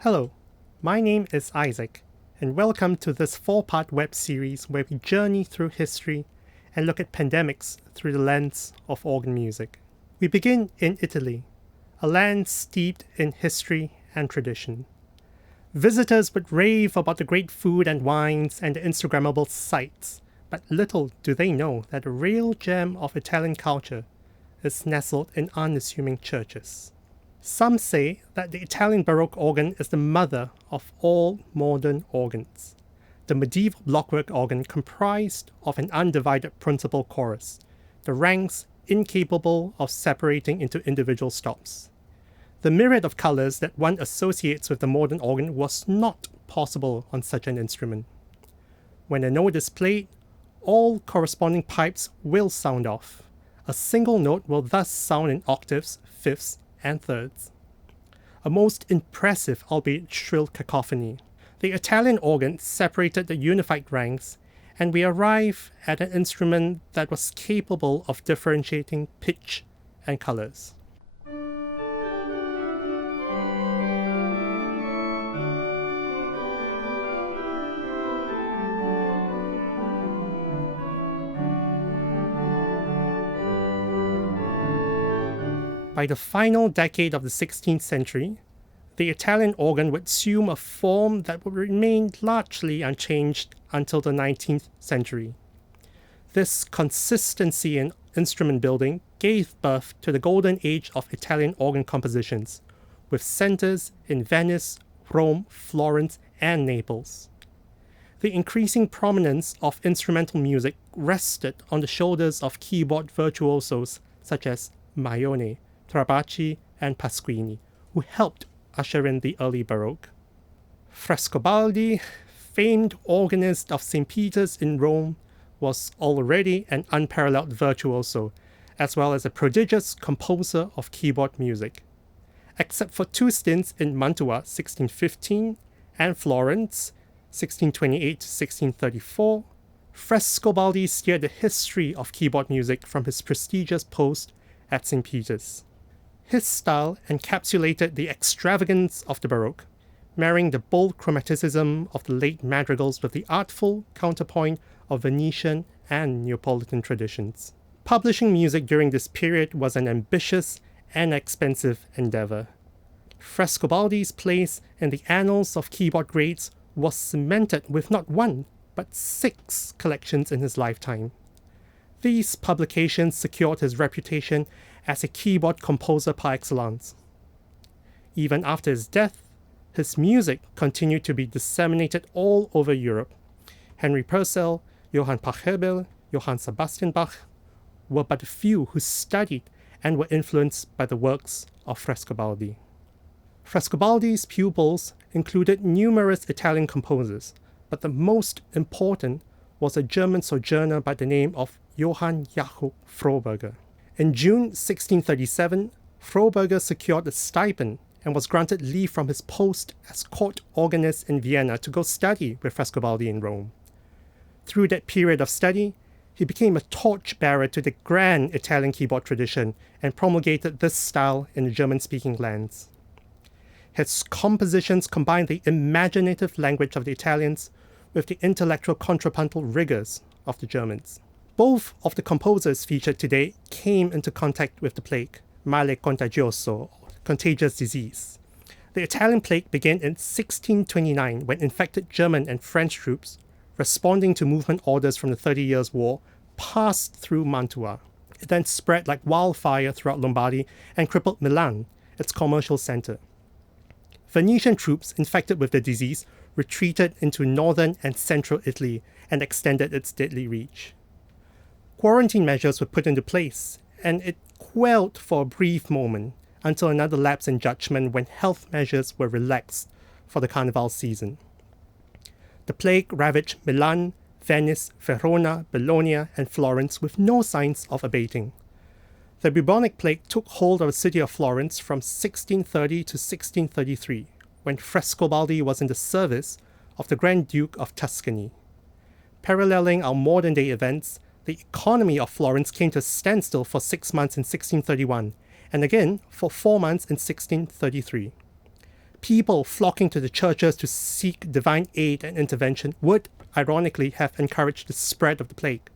Hello, my name is Isaac, and welcome to this 4-part web series where we journey through history and look at pandemics through the lens of organ music. We begin in Italy, a land steeped in history and tradition. Visitors would rave about the great food and wines and the Instagrammable sights, but little do they know that the real gem of Italian culture is nestled in unassuming churches. Some say that the Italian Baroque organ is the mother of all modern organs. The medieval blockwork organ comprised of an undivided principal chorus, the ranks incapable of separating into individual stops. The myriad of colours that one associates with the modern organ was not possible on such an instrument. When a note is played, all corresponding pipes will sound off. A single note will thus sound in octaves, fifths, and thirds. A most impressive, albeit shrill cacophony. The Italian organ separated the unified ranks, and we arrive at an instrument that was capable of differentiating pitch and colours. By the final decade of the 16th century, the Italian organ would assume a form that would remain largely unchanged until the 19th century. This consistency in instrument building gave birth to the golden age of Italian organ compositions, with centers in Venice, Rome, Florence, and Naples. The increasing prominence of instrumental music rested on the shoulders of keyboard virtuosos such as Maione, Trabacci, and Pasquini, who helped usher in the early Baroque. Frescobaldi, famed organist of St. Peter's in Rome, was already an unparalleled virtuoso, as well as a prodigious composer of keyboard music. Except for 2 stints in Mantua 1615 and Florence 1628 to 1634, Frescobaldi steered the history of keyboard music from his prestigious post at St. Peter's. His style encapsulated the extravagance of the Baroque, marrying the bold chromaticism of the late madrigals with the artful counterpoint of Venetian and Neapolitan traditions. Publishing music during this period was an ambitious and expensive endeavor. Frescobaldi's place in the annals of keyboard greats was cemented with not 1, but 6 collections in his lifetime. These publications secured his reputation as a keyboard composer par excellence. Even after his death, his music continued to be disseminated all over Europe. Henry Purcell, Johann Pachelbel, Johann Sebastian Bach were but a few who studied and were influenced by the works of Frescobaldi. Frescobaldi's pupils included numerous Italian composers, but the most important was a German sojourner by the name of Johann Jakob Froberger. In June 1637, Froberger secured a stipend and was granted leave from his post as court organist in Vienna to go study with Frescobaldi in Rome. Through that period of study, he became a torchbearer to the grand Italian keyboard tradition and promulgated this style in the German-speaking lands. His compositions combined the imaginative language of the Italians with the intellectual contrapuntal rigors of the Germans. Both of the composers featured today came into contact with the plague, male contagioso, contagious disease. The Italian plague began in 1629 when infected German and French troops, responding to movement orders from the 30 Years' War, passed through Mantua. It then spread like wildfire throughout Lombardy and crippled Milan, its commercial center. Venetian troops infected with the disease retreated into northern and central Italy and extended its deadly reach. Quarantine measures were put into place, and it quelled for a brief moment until another lapse in judgment when health measures were relaxed for the carnival season. The plague ravaged Milan, Venice, Verona, Bologna, and Florence with no signs of abating. The bubonic plague took hold of the city of Florence from 1630 to 1633, when Frescobaldi was in the service of the Grand Duke of Tuscany. Paralleling our modern-day events, the economy of Florence came to a standstill for 6 months in 1631, and again for 4 months in 1633. people flocking to the churches to seek divine aid and intervention would, ironically, have encouraged the spread of the plague.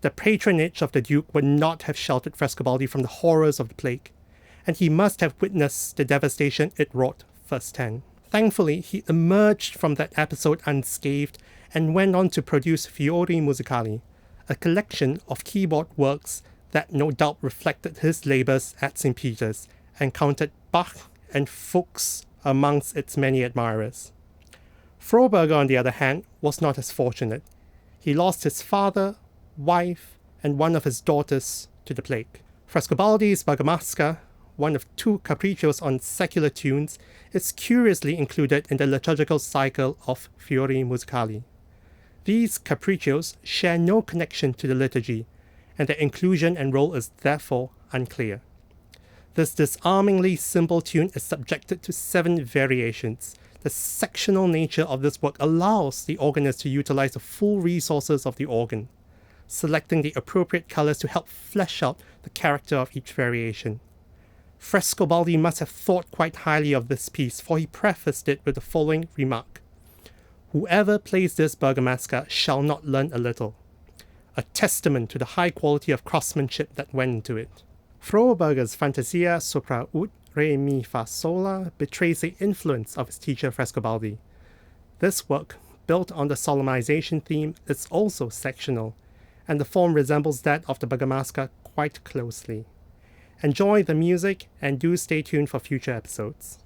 The patronage of the Duke would not have sheltered Frescobaldi from the horrors of the plague, and he must have witnessed the devastation it wrought firsthand. Thankfully, he emerged from that episode unscathed and went on to produce Fiori Musicali, a collection of keyboard works that no doubt reflected his labours at St. Peter's and counted Bach and Fuchs amongst its many admirers. Froberger, on the other hand, was not as fortunate. He lost his father, wife, and one of his daughters to the plague. Frescobaldi-Bergamasca, one of two capriccios on secular tunes, is curiously included in the liturgical cycle of Fiori Musicali. These capriccios share no connection to the liturgy, and their inclusion and role is therefore unclear. This disarmingly simple tune is subjected to 7 variations. The sectional nature of this work allows the organist to utilize the full resources of the organ, selecting the appropriate colors to help flesh out the character of each variation. Frescobaldi must have thought quite highly of this piece, for he prefaced it with the following remark: "Whoever plays this Bergamasca shall not learn a little," a testament to the high quality of craftsmanship that went into it. Froberger's Fantasia sopra ut re mi fa sola betrays the influence of his teacher Frescobaldi. This work, built on the solemnization theme, is also sectional, and the form resembles that of the Bergamasca quite closely. Enjoy the music and do stay tuned for future episodes.